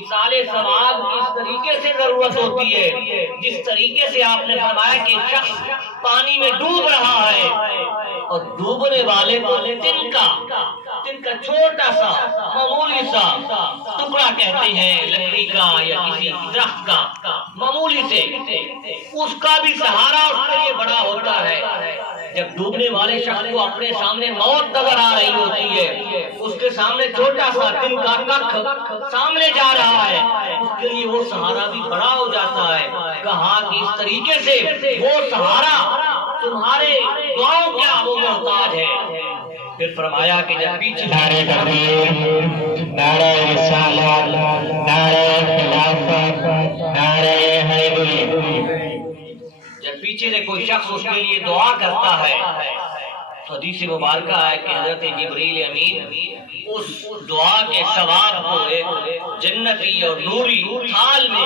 مثال ثواب کی اس طریقے سے ضرورت ہوتی ہے جس طریقے سے آپ نے فرمایا کہ شخص پانی میں ڈوب رہا ہے اور ڈوبنے والے کو تن کا چھوٹا سا معمولی سا ٹکڑا کہتے ہیں لکڑی کا یا کسی درخت کا معمولی سے اس کا بھی سہارا اس کے لیے بڑا ہوتا ہے. جب ڈوبنے والے شخص کو اپنے سامنے موت نظر آ رہی ہوتی ہے اس کے سامنے چھوٹا سا تن کا ککھ سامنے جا رہا ہے اس کے لیے وہ سہارا بھی بڑا ہو جاتا ہے. کہا کہ اس طریقے سے وہ سہارا تمہارے دعاؤں کیا وہ محتاج ہے. پھر فرمایا کہ جب پیچھے نعرہ تکبیر، نعرہ رسالت، نعرہ خلافت، نعرہ حیدری. جب پیچھے سے کوئی شخص اس کے لیے دعا کرتا ہے تو حدیث مبارکہ ہے کہ حضرت جبریل امین اس دعا کے ثواب کو ایک جنتی اور نوری تھال میں